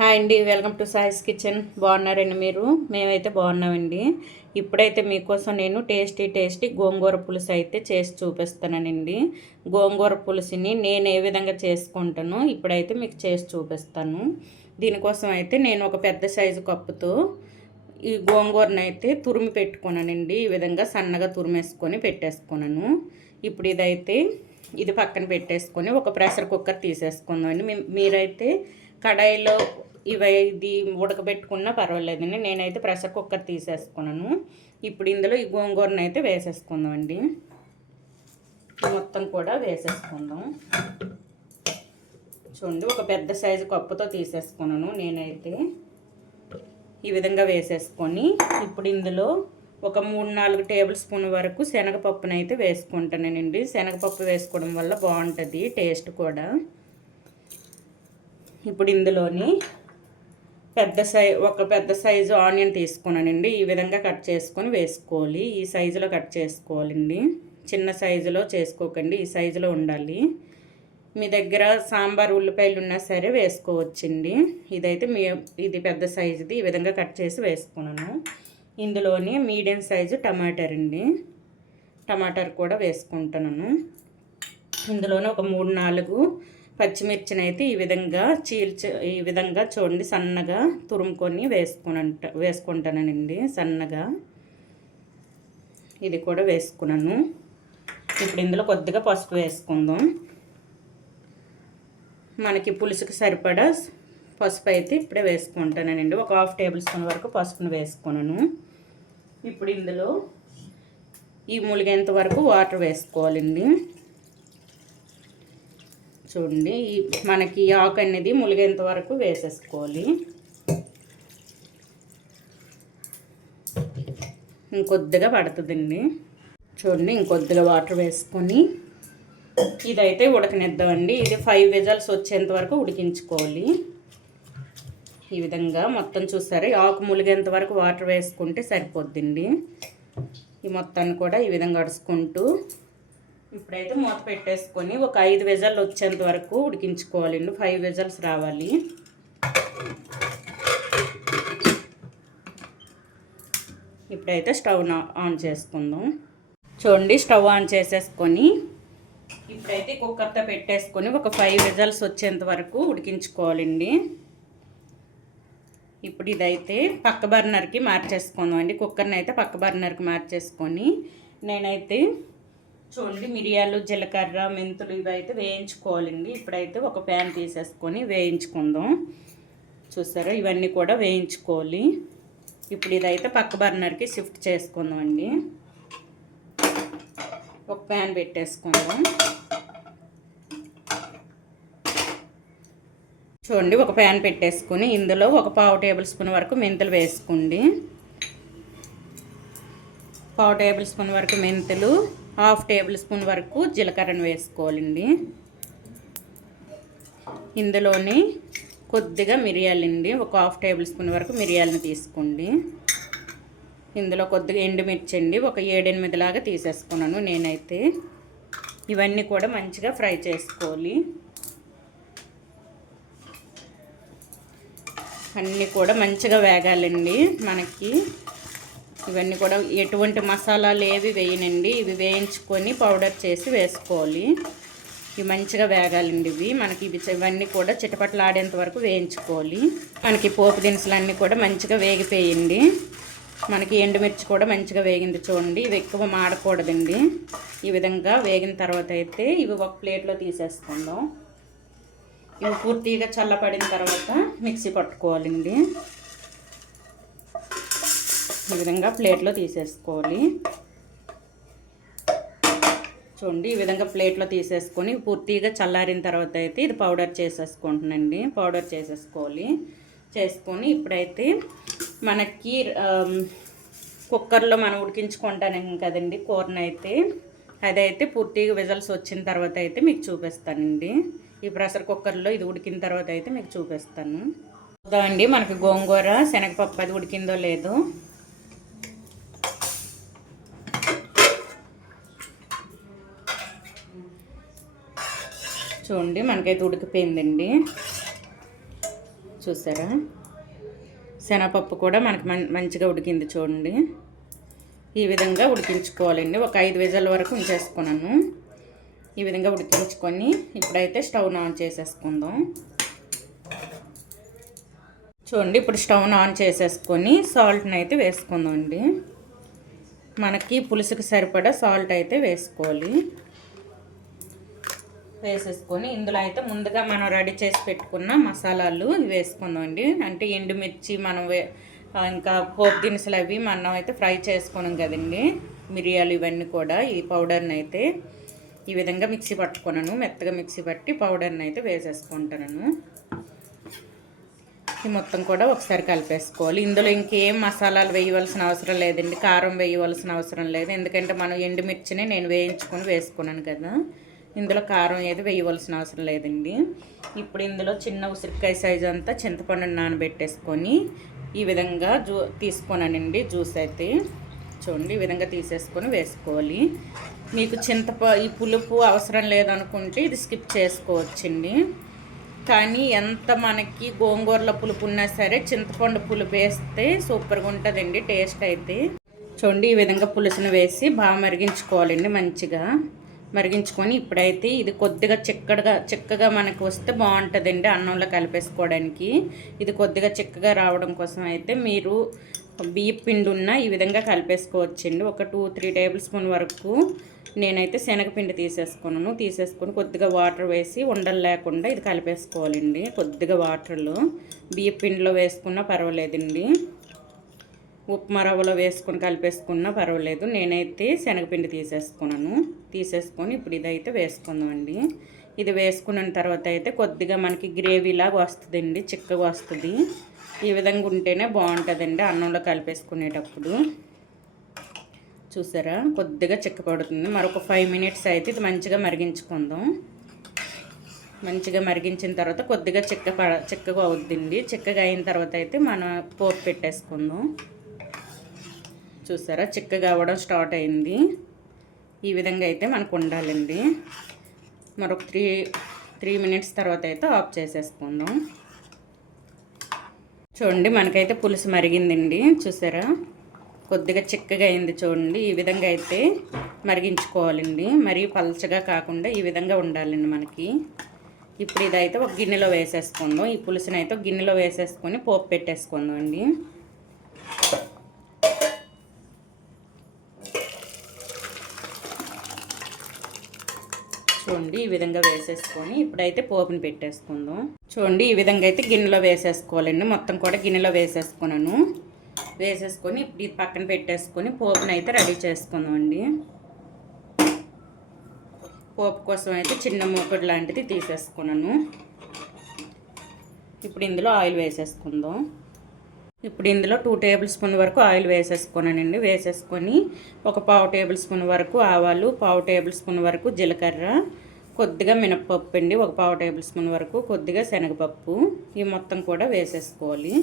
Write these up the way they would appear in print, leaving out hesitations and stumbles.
Hi అండి, welcome to సాయిస్ kitchen. బాగున్నారండి మీరు? మేమైతే బాగున్నామండి. ఇప్పుడైతే మీకోసం నేను టేస్టీ గోంగూర పులుసు అయితే చేసి చూపిస్తానండి. గోంగూర పులుసుని నేను ఏ విధంగా చేసుకుంటానో ఇప్పుడైతే మీకు చేసి చూపిస్తాను. దీనికోసం అయితే నేను ఒక పెద్ద సైజు కప్పుతో ఈ గోంగూరను అయితే తురిమి పెట్టుకున్నానండి. ఈ విధంగా సన్నగా తురిమేసుకొని పెట్టేసుకున్నాను. ఇప్పుడు ఇది పక్కన పెట్టేసుకొని ఒక ప్రెషర్ కుక్కర్ తీసేసుకుందామండి. మీరైతే కడాయిలో ఇది ఉడకబెట్టుకున్నా పర్వాలేదండి. నేనైతే ప్రెషర్ కుక్కర్ తీసేసుకున్నాను. ఇప్పుడు ఇందులో ఈ గోంగూరను అయితే వేసేసుకుందామండి. మొత్తం కూడా వేసేసుకుందాం. చూడండి, ఒక పెద్ద సైజు కప్పుతో తీసేసుకున్నాను. నేనైతే ఈ విధంగా వేసేసుకొని ఇప్పుడు ఇందులో ఒక 3-4 టేబుల్ స్పూన్ వరకు శనగపప్పును అయితే వేసుకుంటానండి. శనగపప్పు వేసుకోవడం వల్ల బాగుంటుంది టేస్ట్ కూడా. ఇప్పుడు ఇందులోని ఒక పెద్ద సైజు ఆనియన్ తీసుకున్నానండి. ఈ విధంగా కట్ చేసుకొని వేసుకోవాలి. ఈ సైజులో కట్ చేసుకోవాలండి. చిన్న సైజులో చేసుకోకండి, ఈ సైజులో ఉండాలి. మీ దగ్గర సాంబార్ ఉల్లిపాయలు ఉన్నా సరే వేసుకోవచ్చండి. ఇది పెద్ద సైజుది. ఈ విధంగా కట్ చేసి వేసుకున్నాను. ఇందులోని మీడియం సైజు టమాటాలు కూడా వేసుకుంటున్నాను. ఇందులోనే ఒక 3-4 పచ్చిమిర్చిని అయితే ఈ విధంగా చూడండి సన్నగా తురుముకొని వేసుకుంటానండి. సన్నగా ఇది కూడా వేసుకున్నాను. ఇప్పుడు ఇందులో కొద్దిగా పసుపు వేసుకుందాం. మనకి పులుసుకి సరిపడా పసుపు అయితే ఇప్పుడే వేసుకుంటానండి. ఒక 1/2 టేబుల్ స్పూన్ వరకు పసుపును వేసుకున్నాను. ఇప్పుడు ఇందులో ఈ ములిగేంత వరకు వాటర్ వేసుకోవాలండి. చూడండి, మనకి ఆకు అనేది ములిగేంత వరకు వేసేసుకోవాలి. ఇంకొద్దిగా పడుతుందండి. చూడండి, ఇంకొద్దిగా వాటర్ వేసుకొని ఇదైతే ఉడకనిద్దామండి. ఇది 5 విజిల్స్ వచ్చేంత వరకు ఉడికించుకోవాలి. ఈ విధంగా మొత్తం చూసారా, ఆకు ములిగేంత వరకు వాటర్ వేసుకుంటే సరిపోద్దండి. ఈ మొత్తాన్ని కూడా ఈ విధంగా అడుచుకుంటూ ఇప్పుడైతే మూత పెట్టేసుకొని ఒక 5 విజిల్లు వచ్చేంత వరకు ఉడికించుకోవాలండి. 5 విజిల్స్ రావాలి. ఇప్పుడైతే స్టవ్ ఆన్ చేసుకుందాం. చూడండి, స్టవ్ ఆన్ చేసేసుకొని ఇప్పుడైతే కుక్కర్తో పెట్టేసుకొని ఒక 5 విజిల్స్ వచ్చేంత వరకు ఉడికించుకోవాలండి. ఇప్పుడు ఇదైతే పక్క బర్నర్కి మార్చేసుకుందాం అండి. కుక్కర్ని అయితే పక్క బర్నర్కి మార్చేసుకొని నేనైతే చూడండి మిరియాలు, జీలకర్ర, మెంతులు ఇవైతే వేయించుకోవాలండి. ఇప్పుడైతే ఒక ప్యాన్ తీసేసుకొని వేయించుకుందాం. చూసారా, ఇవన్నీ కూడా వేయించుకోవాలి. ఇప్పుడు ఇదైతే పక్క బర్నర్కి షిఫ్ట్ చేసుకుందాం అండి. ఒక ప్యాన్ పెట్టేసుకుందాం. చూడండి, ఒక ప్యాన్ పెట్టేసుకొని ఇందులో ఒక 1/2 టేబుల్ స్పూన్ వరకు మెంతులు వేసుకోండి. 1/2 టేబుల్ స్పూన్ వరకు మెంతులు, 1/2 టేబుల్ స్పూన్ వరకు జీలకర్రను వేసుకోవాలండి. ఇందులోని కొద్దిగా మిరియాలండి, ఒక 1/2 టేబుల్ స్పూన్ వరకు మిరియాలను తీసుకోండి. ఇందులో కొద్దిగా ఎండుమిర్చి అండి, ఒక 7-8 లాగా తీసేసుకున్నాను నేనైతే. ఇవన్నీ కూడా మంచిగా ఫ్రై చేసుకోవాలి. అన్నీ కూడా మంచిగా వేగాలండి. మనకి ఇవన్నీ కూడా ఎటువంటి మసాలాలు ఏవి వేయనండి. ఇవి వేయించుకొని పౌడర్ చేసి వేసుకోవాలి. ఇవి మంచిగా వేగాలండి. ఇవన్నీ కూడా చిటపటలాడేంత వరకు వేయించుకోవాలి. మనకి పోపు దినుసులన్నీ కూడా మంచిగా వేగిపోయింది. మనకి ఎండుమిర్చి కూడా మంచిగా వేగింది. చూడండి, ఇవి ఎక్కువ మాడకూడదండి. ఈ విధంగా వేగిన తర్వాత అయితే ఇవి ఒక ప్లేట్లో తీసేసుకుందాం. ఇవి పూర్తిగా చల్లపడిన తర్వాత మిక్సీ పట్టుకోవాలండి. ఈ విధంగా ప్లేట్లో తీసేసుకోవాలి. చూడండి, ఈ విధంగా ప్లేట్లో తీసేసుకొని పూర్తిగా చల్లారిన తర్వాత అయితే ఇది పౌడర్ చేసేసుకుంటున్నానండి. పౌడర్ చేసుకొని ఇప్పుడైతే మనకి కుక్కర్లో మనం ఉడికించుకుంటాను కదండి కూరనైతే. అదైతే పూర్తిగా విజిల్స్ వచ్చిన తర్వాత అయితే మీకు చూపిస్తానండి. ఈ ప్రెషర్ కుక్కర్లో ఇది ఉడికిన తర్వాత అయితే మీకు చూపిస్తాను. చూద్దామండి మనకి గోంగూర శనగపప్పు అది ఉడికిందో లేదో. చూడండి మనకైతే ఉడికిపోయిందండి. చూసారా, శనగపప్పు కూడా మనకు మంచిగా ఉడికింది చూడండి. ఈ విధంగా ఉడికించుకోవాలండి. ఒక 5 విజిల్ వరకు ఉంచేసుకున్నాను. ఈ విధంగా ఉడికించుకొని ఇప్పుడైతే స్టవ్ ఆన్ చేసేసుకుందాం. చూడండి, ఇప్పుడు స్టవ్ ఆన్ చేసేసుకొని సాల్ట్ని అయితే వేసుకుందాం అండి. మనకి పులుసుకి సరిపడా సాల్ట్ అయితే వేసుకోవాలి. వేసేసుకొని ఇందులో అయితే ముందుగా మనం రెడీ చేసి పెట్టుకున్న మసాలాలు వేసుకుందాం అండి. అంటే ఎండుమిర్చి, మనం ఇంకా పోపు దినుసులు అవి మనం అయితే ఫ్రై చేసుకున్నాం కదండి. మిరియాలు ఇవన్నీ కూడా ఈ పౌడర్ని అయితే ఈ విధంగా మిక్సీ పట్టుకున్నాను. మెత్తగా మిక్సీ పట్టి పౌడర్ని అయితే వేసేసుకుంటాను. ఈ మొత్తం కూడా ఒకసారి కలిపేసుకోవాలి. ఇందులో ఇంకేం మసాలాలు వేయవలసిన అవసరం లేదండి. కారం వేయవలసిన అవసరం లేదు. ఎందుకంటే మనం ఎండుమిర్చిని నేను వేయించుకొని వేసుకున్నాను కదా. ఇందులో కారం ఏది వేయవలసిన అవసరం లేదండి. ఇప్పుడు ఇందులో చిన్న ఉసిరికాయ సైజు అంతా చింతపండుని నానబెట్టేసుకొని ఈ విధంగా తీసుకున్నానండి. జ్యూస్ అయితే చూడండి, ఈ విధంగా తీసేసుకొని వేసుకోవాలి. మీకు ఈ పులుపు అవసరం లేదనుకుంటే ఇది స్కిప్ చేసుకోవచ్చండి. కానీ ఎంత మనకి గోంగూరల పులుపు ఉన్నా సరే చింతపండు పులుపు వేస్తే సూపర్గా ఉంటుందండి టేస్ట్ అయితే. చూడండి, ఈ విధంగా పులుసును వేసి బాగా మరిగించుకోవాలండి. మంచిగా మరిగించుకొని ఇప్పుడైతే ఇది కొద్దిగా చిక్కగా మనకు వస్తే బాగుంటుందండి అన్నంలో కలిపేసుకోవడానికి. ఇది కొద్దిగా చిక్కగా రావడం కోసం అయితే మీరు బియ్యం పిండి ఉన్న ఈ విధంగా కలిపేసుకోవచ్చండి. ఒక 2-3 టేబుల్ స్పూన్ వరకు నేనైతే శనగపిండి తీసేసుకొని కొద్దిగా వాటర్ వేసి ఉండలు లేకుండా ఇది కలిపేసుకోవాలండి. కొద్దిగా వాటర్లో బియ్యం పిండిలో వేసుకున్నా పర్వాలేదండి, ఉప్మా రవ్వలో వేసుకొని కలిపేసుకున్నా పర్వాలేదు. నేనైతే శనగపిండి తీసేసుకొని ఇప్పుడు ఇదైతే వేసుకుందామండి. ఇది వేసుకున్న తర్వాత అయితే కొద్దిగా మనకి గ్రేవీలాగా వస్తుందండి, చిక్కగా వస్తుంది. ఈ విధంగా ఉంటేనే బాగుంటుందండి అన్నంలో కలిపేసుకునేటప్పుడు. చూసారా, కొద్దిగా చిక్కపడుతుంది. మరొక 5 మినిట్స్ అయితే ఇది మంచిగా మరిగించుకుందాం. మంచిగా మరిగించిన తర్వాత కొద్దిగా చిక్కగా అవుద్దండి. చిక్కగా అయిన తర్వాత అయితే మనం పోపు పెట్టేసుకుందాం. చూసారా, చిక్కగా అవ్వడం స్టార్ట్ అయింది. ఈ విధంగా అయితే మనకు ఉండాలండి. మరొక 3 మినిట్స్ తర్వాత అయితే ఆఫ్ చేసేసుకుందాం. చూడండి, మనకైతే పులుసు మరిగిందండి. చూసారా, కొద్దిగా చిక్కగా అయింది చూడండి. ఈ విధంగా అయితే మరిగించుకోవాలండి. మరీ పల్చగా కాకుండా ఈ విధంగా ఉండాలండి మనకి. ఇప్పుడు ఇదైతే ఒక గిన్నెలో వేసేసుకుందాం. ఈ పులుసుని అయితే ఒక గిన్నెలో వేసేసుకొని పోపు పెట్టేసుకుందాం అండి. చూడండి, ఈ విధంగా వేసేసుకొని ఇప్పుడైతే పోపుని పెట్టేసుకుందాం. చూడండి, ఈ విధంగా అయితే గిన్నెలో వేసేసుకోవాలండి. మొత్తం కూడా గిన్నెలో వేసేసుకున్నాను. వేసేసుకొని ఇప్పుడు ఇది పక్కన పెట్టేసుకొని పోపుని అయితే రెడీ చేసుకుందాం అండి. పోపు కోసం అయితే చిన్న మూకుడు లాంటిది తీసేసుకున్నాను. ఇప్పుడు ఇందులో ఆయిల్ వేసేసుకుందాం. ఇప్పుడు ఇందులో 2 టేబుల్ స్పూన్ వరకు ఆయిల్ వేసేసుకున్నానండి. వేసేసుకొని ఒక 1/2 టేబుల్ స్పూన్ వరకు ఆవాలు, 1/2 టేబుల్ స్పూన్ వరకు జీలకర్ర, కొద్దిగా మినప్పప్పు అండి, ఒక 1/2 టేబుల్ స్పూన్ వరకు, కొద్దిగా శనగపప్పు, ఈ మొత్తం కూడా వేసేసుకోవాలి.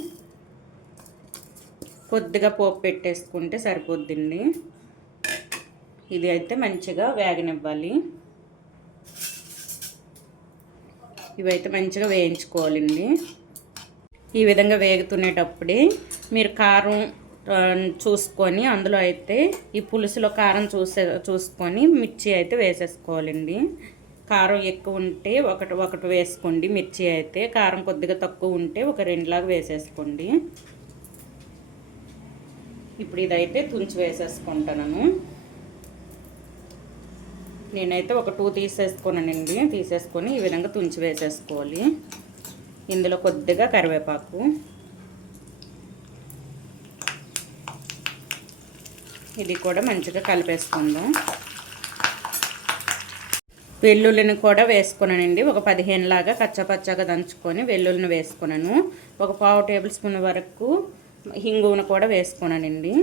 కొద్దిగా పోపు పెట్టేసుకుంటే సరిపోద్దండి. ఇది అయితే మంచిగా వేగనివ్వాలి. ఇవైతే మంచిగా వేయించుకోవాలండి. ఈ విధంగా వేగుతునేటప్పుడే మీరు కారం చూసుకొని అందులో అయితే ఈ పులుసులో కారం చూసుకొని మిర్చి అయితే వేసేసుకోవాలండి. కారం ఎక్కువ ఉంటే ఒకటి వేసుకోండి మిర్చి అయితే. కారం కొద్దిగా తక్కువ ఉంటే ఒక 2 లాగా వేసేసుకోండి. ఇప్పుడు ఇదైతే తుంచి వేసేసుకుంటాను. నేనైతే ఒక 2 తీసేసుకున్నానండి. తీసేసుకొని ఈ విధంగా తుంచి వేసేసుకోవాలి. ఇందులో కొద్దిగా కరివేపాకు, ఇది కూడా మంచిగా కలిపేసుకుందాం. వెల్లుల్లిని కూడా వేసుకున్నానండి. ఒక 15 లాగా కచ్చపచ్చగా దంచుకొని వెల్లుల్లిని వేసుకున్నాను. ఒక 1/2 టేబుల్ స్పూన్ వరకు హింగును కూడా వేసుకున్నానండి.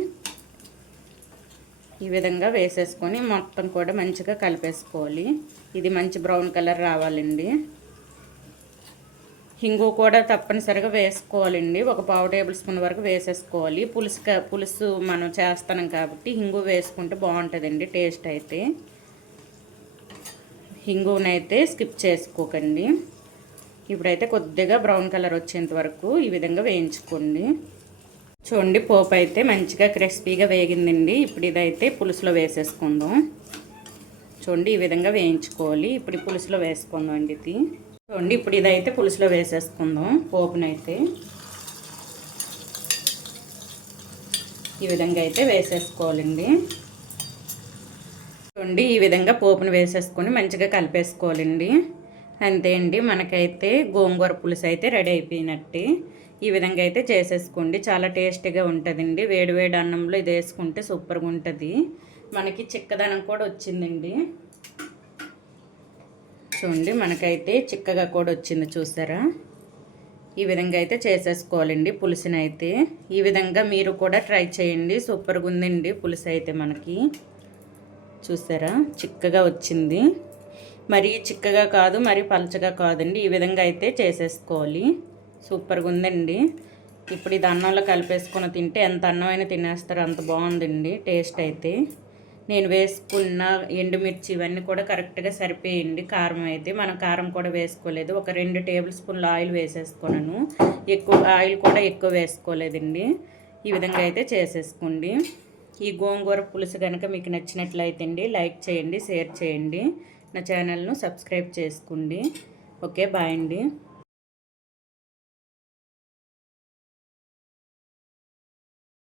ఈ విధంగా వేసేసుకొని మొత్తం కూడా మంచిగా కలిపేసుకోవాలి. ఇది మంచి బ్రౌన్ కలర్ రావాలండి. హింగు కూడా తప్పనిసరిగా వేసుకోవాలండి. ఒక 1/2 టేబుల్ స్పూన్ వరకు వేసేసుకోవాలి. పులుసు మనం చేస్తున్నాం కాబట్టి హింగు వేసుకుంటే బాగుంటుందండి టేస్ట్ అయితే. హింగునైతే స్కిప్ చేసుకోకండి. ఇప్పుడైతే కొద్దిగా బ్రౌన్ కలర్ వచ్చేంత వరకు ఈ విధంగా వేయించుకోండి. చూడండి పోపు అయితే మంచిగా క్రిస్పీగా వేగిందండి. ఇప్పుడు ఇదైతే పులుసులో వేసేసుకుందాం. చూడండి ఈ విధంగా వేయించుకోవాలి. ఇప్పుడు పులుసులో వేసుకుందాం అండి ఇది. చూడండి ఇప్పుడు ఇదైతే పులుసులో వేసేసుకుందాం. పోపునైతే ఈ విధంగా అయితే వేసేసుకోవాలండి. చూడండి ఈ విధంగా పోపును వేసేసుకొని మంచిగా కలిపేసుకోవాలండి. అంతే అండి, మనకైతే గోంగూర పులుసు అయితే రెడీ అయిపోయినట్టే. ఈ విధంగా అయితే చేసేసుకోండి. చాలా టేస్టీగా ఉంటుందండి. వేడి వేడి అన్నంలో ఇది వేసుకుంటే సూపర్గా ఉంటుంది. మనకి చిక్కదనం కూడా వచ్చిందండి. చూడండి మనకైతే చిక్కగా కూడా వచ్చింది, చూసారా? ఈ విధంగా అయితే చేసేసుకోవాలండి పులుసుని అయితే. ఈ విధంగా మీరు కూడా ట్రై చేయండి. సూపర్గా ఉందండి పులుసు అయితే మనకి. చూసారా చిక్కగా వచ్చింది. మరీ చిక్కగా కాదు, మరీ పలచగా కాదండి. ఈ విధంగా అయితే చేసేసుకోవాలి. సూపర్గా ఉందండి. ఇప్పుడు ఇది అన్నంలో కలిపేసుకొని తింటే ఎంత అన్నమైనా తినేస్తారు, అంత బాగుందండి టేస్ట్ అయితే. నేను వేసుకున్న ఎండుమిర్చి ఇవన్నీ కూడా కరెక్ట్గా సరిపోయండి. కారం అయితే మనం కారం కూడా వేసుకోలేదు. ఒక 2 టేబుల్ స్పూన్ల ఆయిల్ వేసేసుకున్నాను. ఎక్కువ ఆయిల్ కూడా ఎక్కువ వేసుకోలేదండి. ఈ విధంగా అయితే చేసేసుకోండి. ఈ గోంగూర పులుసు కనుక మీకు నచ్చినట్లయితే అండి లైక్ చేయండి, షేర్ చేయండి, నా ఛానల్ను సబ్స్క్రైబ్ చేసుకోండి. ఓకే, బాయ్ అండి.